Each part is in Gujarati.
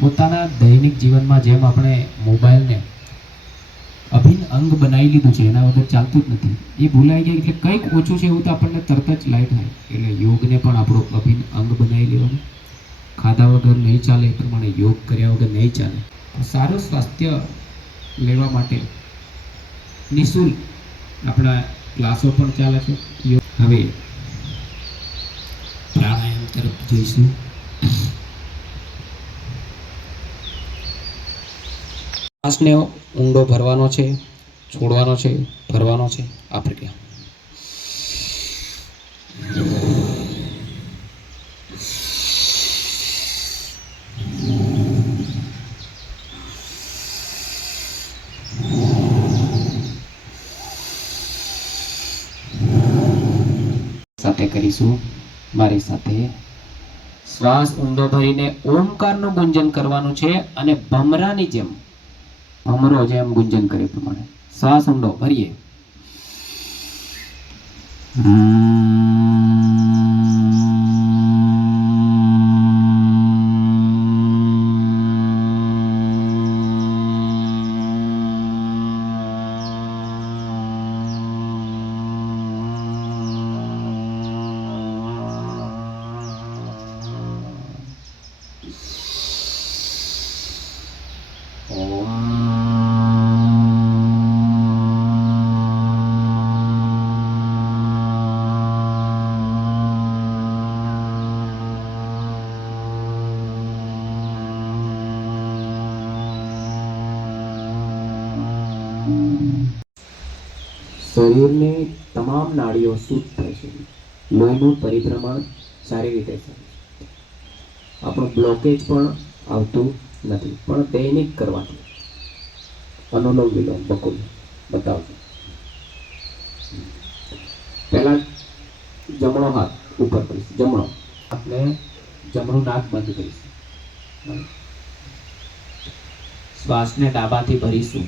પોતાના દૈનિક જીવનમાં જેમ આપણે મોબાઈલને અભિન્ન અંગ બનાવી લીધું છે, એના વગર ચાલતું જ નથી, એ ભૂલાઈ જાય એટલે કંઈક ઓછું છે એવું તો આપણને તરત જ લાઈટ થાય. એટલે યોગને પણ આપણો અભિન્ન અંગ બનાવી લેવાનું. ખાધા વગર નહીં ચાલે, એ પ્રમાણે યોગ કર્યા વગર નહીં ચાલે. સારું સ્વાસ્થ્ય લેવા માટે નિઃશુલ્ક આપણા ક્લાસો પણ ચાલે છે. હવે પ્રાણાયામ તરફ જઈશું. શ્વાસને ઊંડો ભરવાનો છે, છોડવાનો છે, ભરવાનો છે. આ પ્રક્રિયા સાથે કરીશું. મારી સાથે શ્વાસ ઊંડો ભરીને ઓમકારનું ગુંજન કરવાનું છે અને ભમરાની જેમ, ભમરો જેમ ગુંજન કરે પ્રમાણે શ્વાસ ઊંડો ભરીએ. શરીરની તમામ નાડીઓ શુદ્ધ થાય છે, લોહીનું પરિભ્રમણ સારી રીતે થાય છે, આપણું બ્લોકેજ પણ આવતું નથી. પણ દૈનિક કરવાથી અનુલોમ વિલોમ બકુલ બતાવજો. પહેલા જમણો હાથ ઉપર કરીશું, જમણો આપણે જમણું નાક બંધ કરીશું. શ્વાસને ડાબાથી ભરીશું,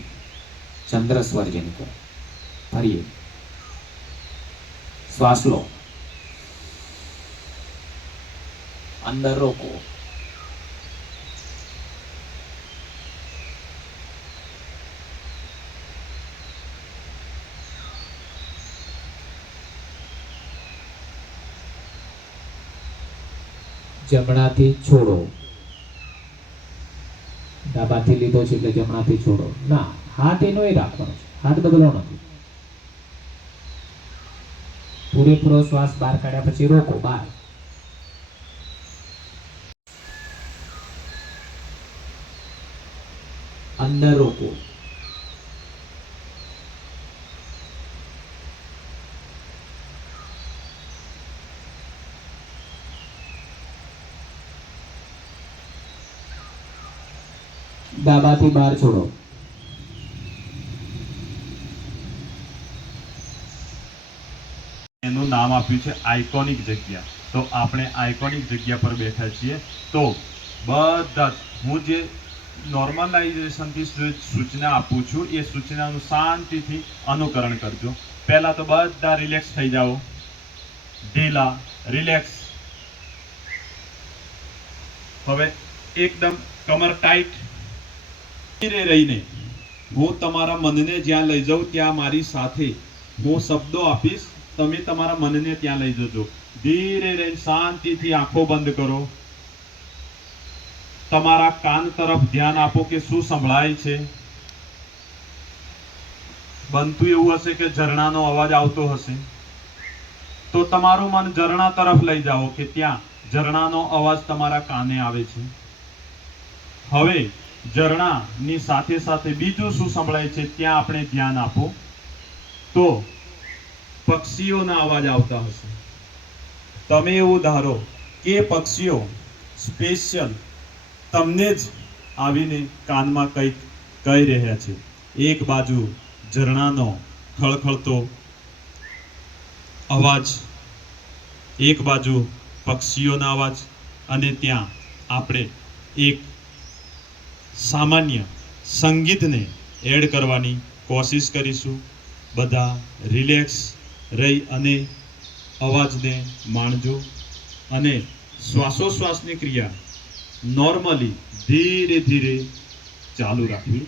ચંદ્ર સ્વર જેને કહેવાય. ભરીએ. શ્વાસ લો, અંદર રોકો, જમણાથી છોડો. ડાબાથી લીધો છે એટલે જમણાથી છોડો ના, હાથ એનો એ રાખવાનો છે, હાથ બદલવાનો નથી. પૂરેપૂરો શ્વાસ બહાર કાઢ્યા પછી રોકો, બહાર. અંદર રોકો, ડાબાથી બહાર છોડો. એનું નામ આપ્યું છે આઇકોનિક જગ્યા. તો આપણે આઇકોનિક જગ્યા પર બેઠા છીએ. તો બધા હું જે નોર્મલાઇઝેશનથી સૂચના આપું છું એ સૂચનાનું શાંતિથી અનુકરણ કરજો. પહેલા તો બધા રિલેક્સ થઈ જાઓ, ઢીલા, રિલેક્સ. હવે એકદમ કમર ટાઈટ. ધીરે રહીને હું તમારા મનને જ્યાં લઈ જાઉં ત્યાં મારી સાથે હું શબ્દો આપીશ, તમે તમારા મનને ત્યાં લઈ જજો. ધીરે રહીને શાંતિથી આંખો બંધ કરો. તમારા કાન તરફ ધ્યાન આપો કે શું સંભળાય છે. બનતું એવું હશે કે ઝરણાનો અવાજ આવતો હશે, તો તમારું મન ઝરણા તરફ લઈ જાઓ કે ત્યાં ઝરણાનો અવાજ તમારા કાને આવે છે. હવે ઝરણાની સાથે સાથે બીજું શું સંભળાય છે ત્યાં આપણે ધ્યાન આપો. તો પક્ષીઓના અવાજ આવતા હશે. તમે એવું ધારો કે પક્ષીઓ સ્પેશિયલ તમને જ આવીને કાનમાં કંઈક કહી રહ્યા છે. એક બાજુ ઝરણાનો ખળખળતો અવાજ, એક બાજુ પક્ષીઓના અવાજ, અને ત્યાં આપણે એક સામાન્ય સંગીતને એડ કરવાની કોશિશ કરીશું. બધા રિલેક્સ રહી અને અવાજને માણજો અને શ્વાસોશ્વાસની ક્રિયા નોર્મલી ધીરે ધીરે ચાલુ રાખવી.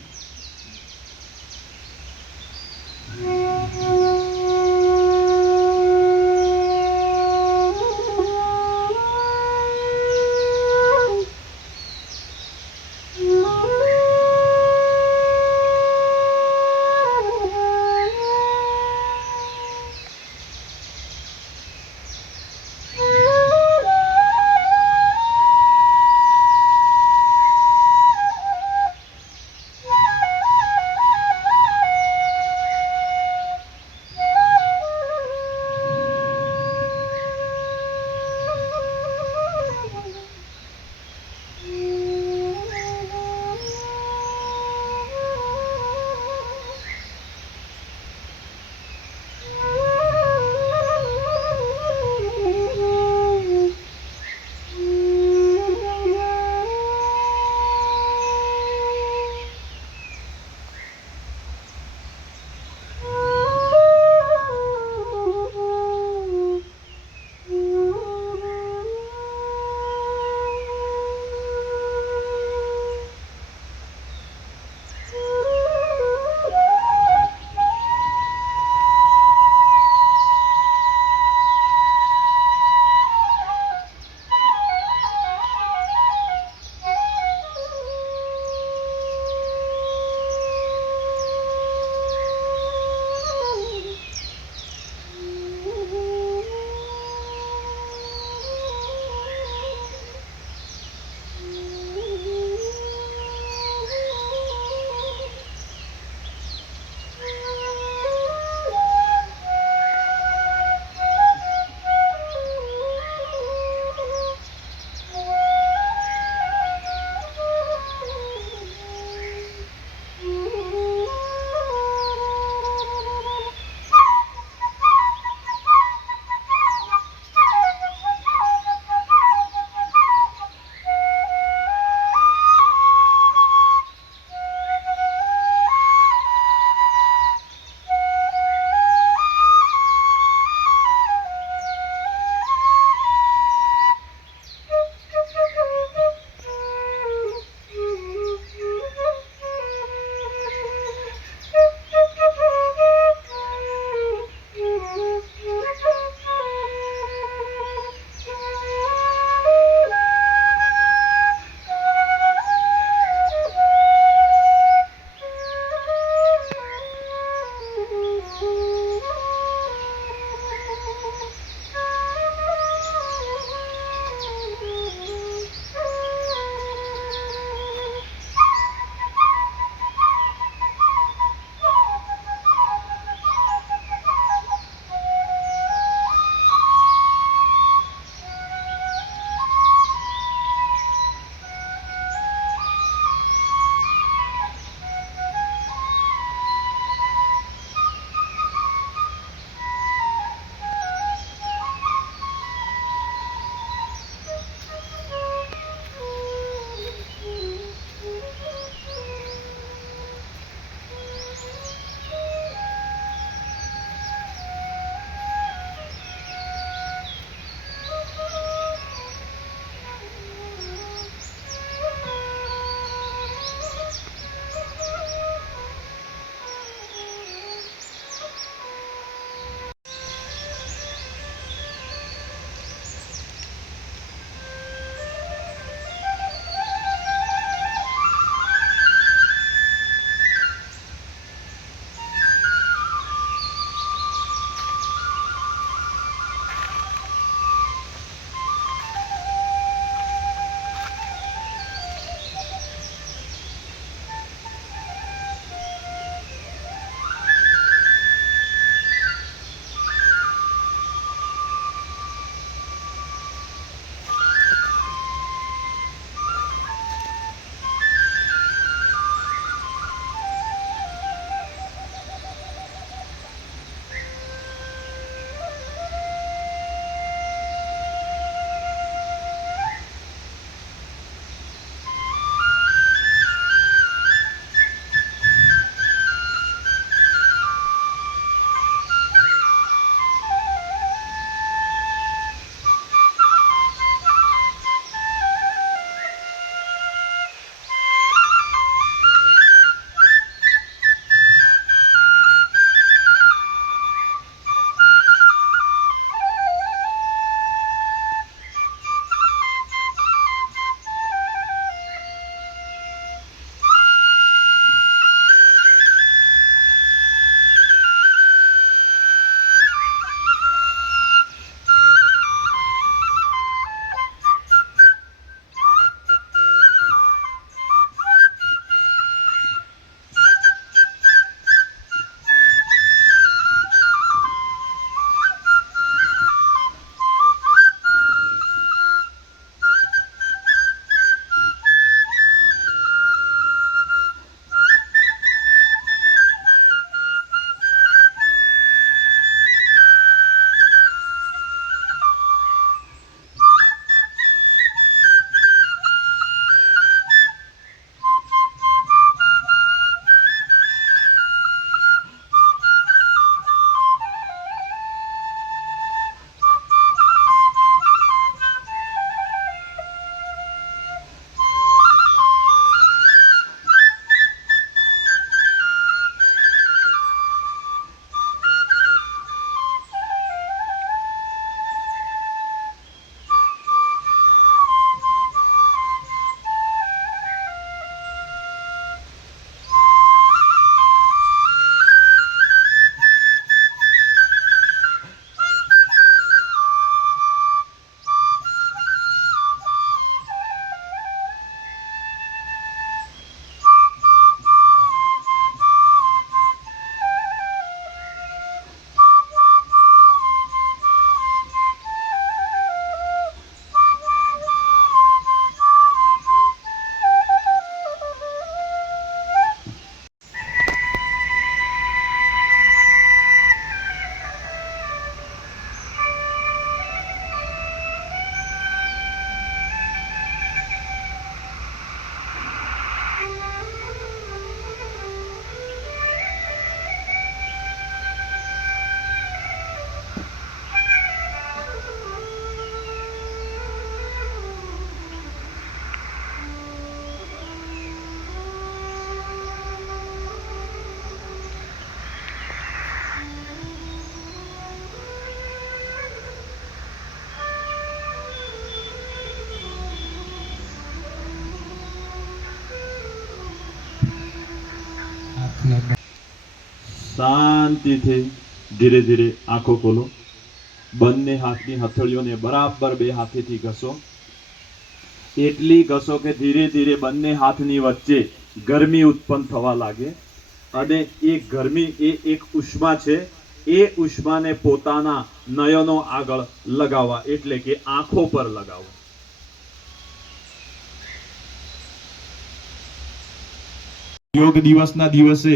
શાંતિથી ધીરે ધીરે આંખો ખોલો. બંને હાથની હથેળીઓને બરાબર બે હાથેથી ઘસો. એટલી ઘસો કે ધીરે ધીરે બંને હાથની વચ્ચે ગરમી ઉત્પન્ન થવા લાગે અને એ ગરમી એ એક ઉષ્મા છે. એ ઉષ્માને પોતાના નયનો આગળ લગાવવા, એટલે કે આંખો પર લગાવવા. યોગ દિવસના દિવસે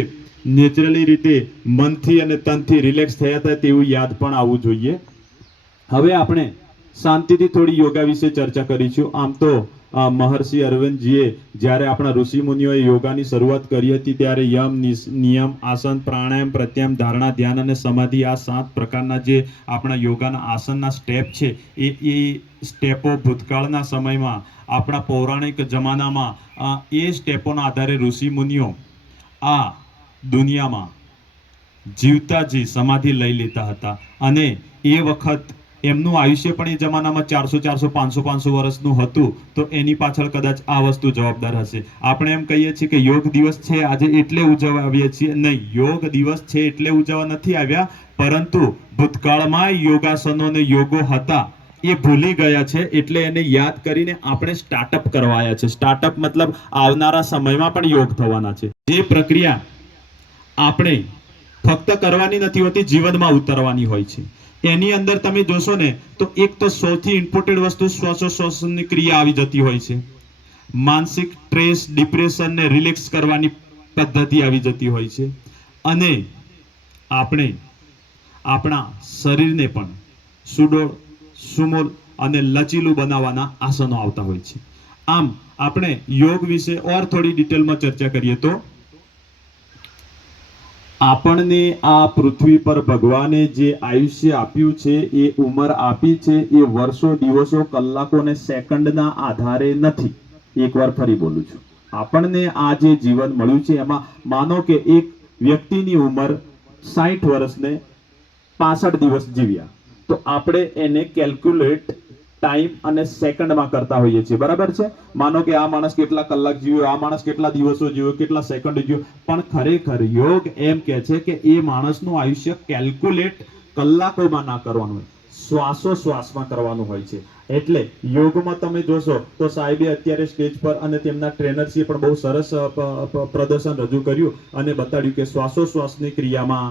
નેચરલી રીતે મનથી અને તનથી રિલેક્સ થયા હતા તેવું યાદ પણ આવવું જોઈએ. હવે આપણે શાંતિથી થોડી યોગા વિશે ચર્ચા કરીશું. આમ તો મહર્ષિ અરવિંદજીએ જ્યારે આપણા ઋષિ મુનિઓએ યોગાની શરૂઆત કરી હતી ત્યારે યમ, નિયમ, આસન, પ્રાણાયામ, પ્રત્યાયામ, ધારણા, ધ્યાન અને સમાધિ આ 7 પ્રકારના જે આપણા યોગાના આસનના સ્ટેપ છે એ સ્ટેપો ભૂતકાળના સમયમાં આપણા પૌરાણિક જમાનામાં એ સ્ટેપોના આધારે ઋષિ મુનિઓ આ દુનિયામાં જીવતાજી સમાધિ લઈ લેતા હતા અને એ વખત એમનું આયુષ્ય પણ એ જમાનામાં 400 500 વર્ષનું હતું. તો એની પાછળ કદાચ આ વસ્તુ જવાબદાર હશે. આપણે એમ કહીએ છીએ કે યોગ દિવસ છે આજે એટલે ઉજવીએ છીએ. નહીં, યોગ દિવસ છે એટલે ઉજવવા નથી આવ્યા, પરંતુ ભૂતકાળમાં યોગાસનો અને યોગો હતા એ ભૂલી ગયા છે, એટલે એને યાદ કરીને આપણે સ્ટાર્ટઅપ કરવાયા છે. સ્ટાર્ટઅપ મતલબ આવનારા સમયમાં પણ યોગ થવાના છે. જે પ્રક્રિયા આપણે ફક્ત કરવાની નથી હોતી, જીવનમાં ઉતારવાની હોય છે. એની અંદર તમે જોશો ને તો એક તો સૌથી ઇમ્પોર્ટન્ટ વસ્તુ શ્વાસોશ્વાસની ક્રિયા આવી જતી હોય છે. માનસિક સ્ટ્રેસ, ડિપ્રેશન ને રિલેક્સ કરવાની પદ્ધતિ આવી જતી હોય છે અને આપણે આપણા શરીરને પણ સુડોળ, સુમૂલ અને લચીલું બનાવવાના આસનો આવતા હોય છે. આમ આપણે યોગ વિશે ઓર થોડી ડિટેલમાં ચર્ચા કરીએ તો આપણને આ પૃથ્વી પર ભગવાને જે આયુષ્ય આપ્યું છે, એ ઉંમર આપી છે, એ વર્ષો, દિવસો, કલાકો અને સેકન્ડના આધારે નથી. એકવાર ફરી બોલું છું, આપણને આ જે જીવન મળ્યું છે એમાં માનો કે એક વ્યક્તિની ઉંમર 60 વર્ષને 65 દિવસ જીવ્યા, તો આપણે એને કેલ્ક્યુલેટ ટાઈમ અને સેકન્ડમાં કરતા હોઈએ છીએ. બરાબર છે? માનો કે આ માણસ કેટલા કલાક જીવ્યો, આ માણસ કેટલા દિવસો જીવ્યો, કેટલા સેકન્ડ જીવ્યો, પણ ખરેખર યોગ એમ કહે છે કે એ માણસનું આયુષ્ય કેલ્ક્યુલેટ કલાકોમાં ના કરવાનું હોય, શ્વાસોશ્વાસમાં કરવાનું હોય છે. એટલે યોગમાં તમે જોશો તો સાહેબે અત્યારે સ્ટેજ પર અને તેમના ટ્રેનર્સે પણ બહુ સરસ પ્રદર્શન રજૂ કર્યું અને બતાડ્યું કે શ્વાસોશ્વાસની ક્રિયામાં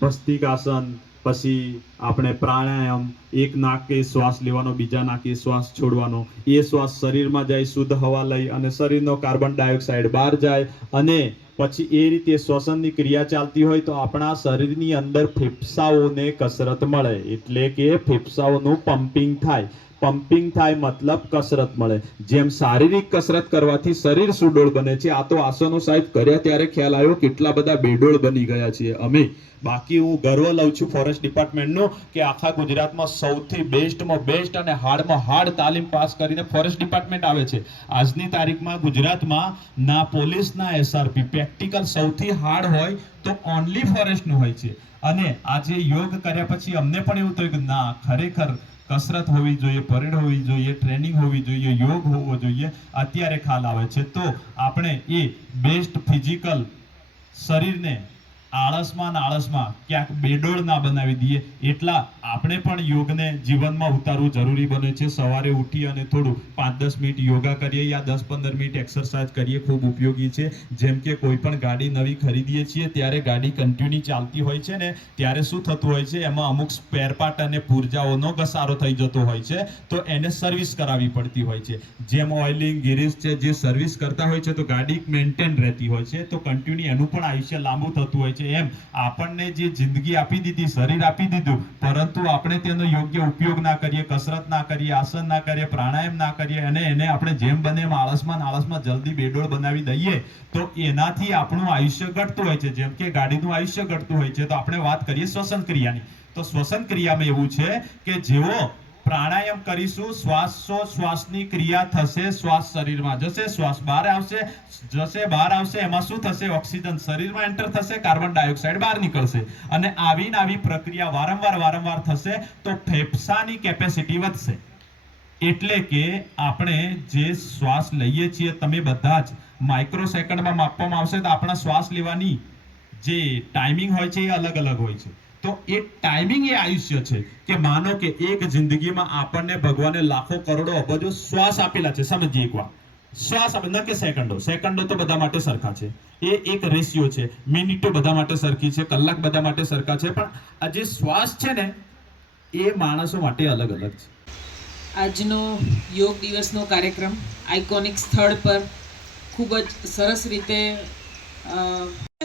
ભસ્ત્રિકાસન, પછી આપણે પ્રાણાયામ, એક નાકે શ્વાસ લેવાનો, બીજા નાકે શ્વાસ છોડવાનો, એ શ્વાસ શરીરમાં જાય, શુદ્ધ હવા લઈ અને શરીરનો કાર્બન ડાયોક્સાઇડ બહાર જાય અને પછી એ રીતે શ્વસનની ક્રિયા ચાલતી હોય તો આપણા શરીરની અંદર ફેફસાઓને કસરત મળે, એટલે કે ફેફસાઓનું પમ્પિંગ થાય. પમ્પિંગ થાય મતલબ કસરત મળે. જેમ શારીરિક કસરત કરવાથી શરીર સુડોળ બને છે, આ તો આસનો સાહેબ કર્યા ત્યારે ખ્યાલ આવ્યો કેટલા બધા બેડોળ બની ગયા છીએ અમે. બાકી હું ગર્વ લઉં છું ફોરેસ્ટ ડિપાર્ટમેન્ટનો કે આખા ગુજરાતમાં સૌથી બેસ્ટમાં બેસ્ટ અને હાર્ડમાં હાર્ડ તાલીમ પાસ કરીને ફોરેસ્ટ ડિપાર્ટમેન્ટ આવે છે. આજની તારીખમાં ગુજરાતમાં ના પોલીસ ના SRP પ્રેક્ટિકલ સૌથી હાર્ડ હોય તો ઓનલી ફોરેસ્ટનું હોય છે. અને આજે યોગ કર્યા પછી અમને પણ એવું થયું કે ના, ખરેખર કસરત હોવી જોઈએ, પરેડ હોવી જોઈએ, ટ્રેનિંગ હોવી જોઈએ, યોગ હોવો જોઈએ. અત્યારે ખ્યાલ આવે છે. તો આપણે એ બેસ્ટ ફિઝિકલ શરીરને આળસમાં ક્યાંક બેડોળ ના બનાવી દઈએ, એટલા આપણે પણ યોગને જીવનમાં ઉતારવું જરૂરી બને છે. સવારે ઉઠી અને થોડું 5-10 મિનિટ યોગા કરીએ યા 10-15 મિનિટ એક્સરસાઇઝ કરીએ, ખૂબ ઉપયોગી છે. જેમ કે કોઈ પણ ગાડી નવી ખરીદીએ છીએ ત્યારે ગાડી કન્ટિન્યુ ચાલતી હોય છે ને, ત્યારે શું થતું હોય છે, એમાં અમુક સ્પેર પાર્ટ અને પુર્જાઓનો ઘસારો થઈ જતો હોય છે, તો એને સર્વિસ કરાવવી પડતી હોય છે. જેમ ઓઇલિંગ, ગિરીસ છે, જે સર્વિસ કરતા હોય છે તો ગાડી મેન્ટેન રહેતી હોય છે, તો કન્ટિન્યુ એનું પણ આયુષ્ય લાંબુ થતું હોય છે. એમ આપણને જે જિંદગી આપી દીધી, શરીર આપી દીધું, પરંતુ આપણે તેનો યોગ્ય ઉપયોગ ના કરીએ, કસરત ના કરીએ, આસન ના કરીએ, પ્રાણાયામ ના કરીએ અને એને આપણે જેમ બને એમ આળસમાં જલ્દી બેડોળ બનાવી દઈએ, તો એનાથી આપણું આયુષ્ય ઘટતું હોય છે. જેમ કે ગાડીનું આયુષ્ય ઘટતું હોય છે, તો આપણે વાત કરીએ શ્વસન ક્રિયાની. તો શ્વસન ક્રિયામાં એવું છે કે જેવો પ્રાણાયામ કરીશું, શ્વાસોશ્વાસની ક્રિયા થશે, શ્વાસ શરીરમાં જશે, શ્વાસ બહાર આવશે, એમાં શું થશે, ઓક્સિજન શરીરમાં એન્ટર થશે, કાર્બન ડાયોક્સાઇડ બહાર નીકળશે અને આવી પ્રક્રિયા વારંવાર થશે તો ફેફસાની કેપેસિટી વધશે. એટલે કે આપણે જે શ્વાસ લઈએ છીએ, તમે બધા જ માઇક્રો સેકન્ડમાં માપવામાં આવશે તો આપણા શ્વાસ લેવાની જે ટાઈમિંગ હોય છે એ અલગ અલગ હોય છે. તો એ ટાઈમિંગ એ આયુષ્ય છે કે માનો કે એક જિંદગીમાં આપણને ભગવાને લાખો કરોડો અબજો શ્વાસ આપેલા છે. સમજીએ એકવાર શ્વાસ આપે ન કે સેકન્ડો. સેકન્ડો તો બધા માટે સરખા છે. એ એક રેશિયો છે. મિનિટો બધા માટે સરખી છે, કલાક બધા માટે સરખા છે, પણ આ જે શ્વાસ છે ને એ માણસો માટે અલગ અલગ છે. આજનો યોગ દિવસનો કાર્યક્રમ આઇકોનિક સ્થળ પર ખૂબ જ સરસ રીતે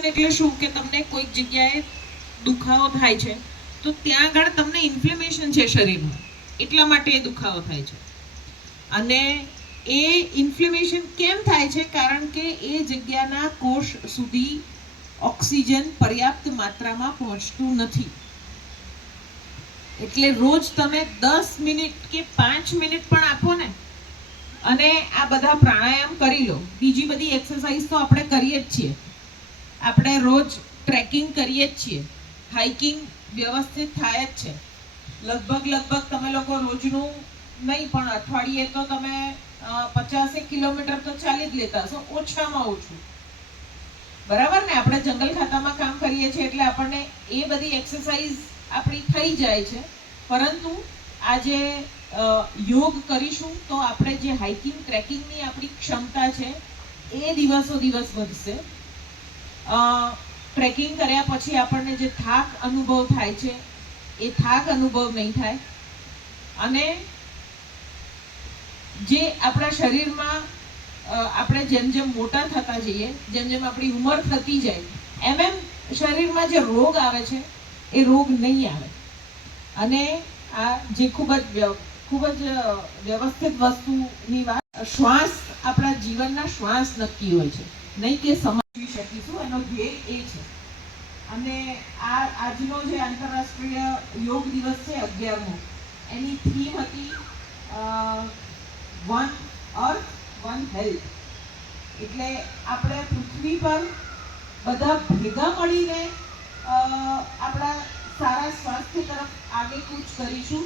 એટલે શું કે તમને કોઈક જગ્યાએ દુખાવો થાય છે તો ત્યાં આગળ તમને ઇન્ફ્લેમેશન છે શરીરમાં, એટલા માટે એ દુખાવો થાય છે. અને એ ઇન્ફ્લેમેશન કેમ થાય છે? કારણ કે એ જગ્યાના કોષ સુધી ઓક્સિજન પર્યાપ્ત માત્રામાં પહોંચતું નથી. એટલે રોજ તમે 10 મિનિટ કે 5 મિનિટ પણ આપો ને, અને આ બધા પ્રાણાયામ કરી લો. બીજી બધી એક્સરસાઇઝ તો આપણે કરીએ જ છીએ, આપણે રોજ ટ્રેકિંગ કરીએ જ છીએ, હાઇકિંગ વ્યવસ્થિત થાય જ છે. લગભગ તમે લોકો રોજનું નહીં પણ અઠવાડિયે તો તમે 50 કિલોમીટર તો ચાલી જ લેતા હશો, ઓછામાં ઓછું. બરાબર ને? આપણે જંગલ ખાતામાં કામ કરીએ છીએ એટલે આપણને એ બધી એક્સરસાઇઝ આપણી થઈ જાય છે. પરંતુ આજે યોગ કરીશું તો આપણે જે હાઇકિંગ ટ્રેકિંગની આપણી ક્ષમતા છે એ દિવસો દિવસ વધશે. ટ્રેકિંગ કર્યા પછી આપણને જે થાક અનુભવ થાય છે એ થાક અનુભવ નહીં થાય. અને જે આપણા શરીરમાં આપણે જેમ જેમ મોટા થતા જઈએ, જેમ જેમ આપણી ઉંમર થતી જાય, એમ શરીરમાં જે રોગ આવે છે એ રોગ નહીં આવે. અને આ જે ખૂબ જ વ્યવસ્થિત વસ્તુની વાત, શ્વાસ આપણા જીવનના શ્વાસ નક્કી હોય છે, નહીં કે સમજી શકીશું. એનો ધ્યેય એ છે. અને આજનો જે આંતરરાષ્ટ્રીય યોગ દિવસ છે 11મો, એની થીમ હતી વન અર્થ વન હેલ્થ. એટલે આપણે પૃથ્વી પર બધા ભેગા મળીને આપણા સારા સ્વાસ્થ્ય તરફ આગેકૂચ કરીશું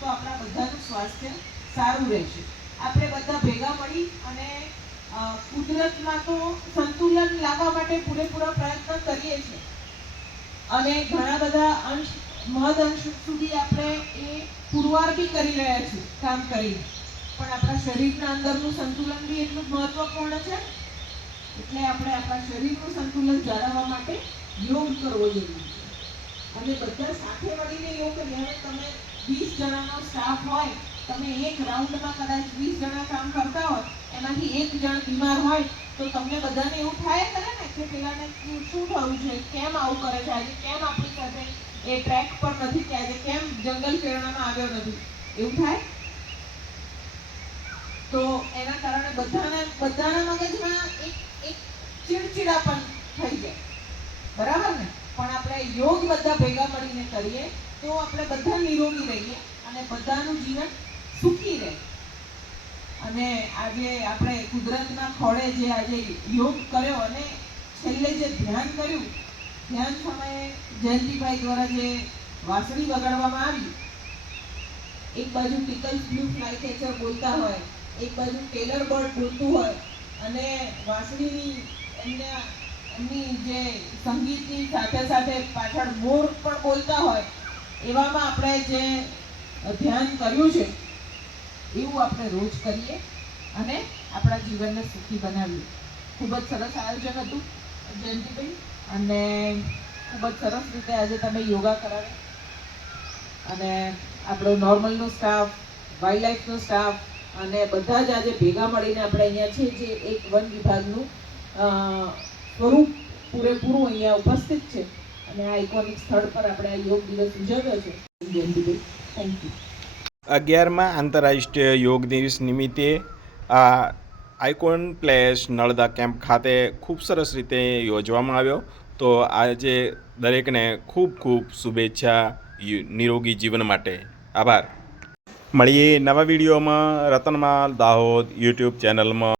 તો આપણા બધાનું સ્વાસ્થ્ય સારું રહેશે. આપણે બધા ભેગા મળી અને કુદરતમાં તો સંતુલન લાવવા માટે પૂરેપૂરા પ્રયત્ન કરીએ છીએ, અને ઘણા બધા મહદ અંશ સુધી આપણે એ પુરવાર બી કરી રહ્યા છીએ કામ કરીને. પણ આપણા શરીરના અંદરનું સંતુલન બી એટલું જ મહત્વપૂર્ણ છે. એટલે આપણે આપણા શરીરનું સંતુલન જાળવવા માટે યોગ કરવો જરૂરી છે. અને બધા સાથે મળીને યોગ કરીએ. હવે તમે 20 જણાનો સ્ટાફ હોય, તમે એક રાઉન્ડમાં કદાચ 20 જણા કામ કરતા હોય, એમાંથી એક જણ બીમાર હોય તો તમને બધાને એવું થાય કરે ને કે પેલાને શું થયું છે, કેમ આવું કરે છે, આજે કેમ આપણી સાથે એ ટ્રેક પર નથી, કે આજે કેમ જંગલ પ્રેરણામાં આવ્યો નથી, એવું થાય. તો એના કારણે બધાના મગજમાં એક ચીડચીડાપણ થઈ જાય. બરાબર ને? પણ આપણે યોગ બધા ભેગા મળીને કરીએ તો આપણે બધા નિરોગી રહીએ અને બધાનું જીવન સુખી રહે. અને આજે આપણે કુદરતના ખોળે જે આજે યોગ કર્યો અને છેલ્લે જે ધ્યાન કર્યું, ધ્યાન સમયે જયંતિભાઈ દ્વારા જે વાંસળી વગાડવામાં આવી, એક બાજુ ટીકલ્સ બ્લુ ફ્લાય કેચર બોલતા હોય, એક બાજુ ટેલર બર્ડ બોલતું હોય, અને વાંસળીની એમની જે સંગીતની સાથે સાથે પાછળ મોર પણ બોલતા હોય, એવામાં આપણે જે ધ્યાન કર્યું છે એવું આપણે રોજ કરીએ અને આપણા જીવનને સુખી બનાવીએ. ખૂબ જ સરસ આયોજન હતું જયંતિભાઈ, અને ખૂબ જ સરસ રીતે આજે તમે યોગા કરાવે. અને આપણો નોર્મલનો સ્ટાફ, વાઇલ્ડ લાઈફનો સ્ટાફ અને બધા જ આજે ભેગા મળીને આપણે અહીંયા છીએ, જે એક વન વિભાગનું સ્વરૂપ પૂરેપૂરું અહીંયા ઉપસ્થિત છે. અને આ આઇકોનિક સ્થળ પર આપણે આ યોગ દિવસ ઉજવ્યો છે. Jayantibhai, thank you. 11મા આંતરરાષ્ટ્રીય યોગ દિવસ નિમિત્તે આ આઇકોન પ્લેસ નળદા કેમ્પ ખાતે ખૂબ સરસ રીતે યોજવામાં આવ્યો. તો આજે દરેકને ખૂબ ખૂબ શુભેચ્છા નિરોગી જીવન માટે. આભાર. મળીએ નવા વિડીયોમાં રતનમાલ દાહોદ યુટ્યુબ ચેનલમાં.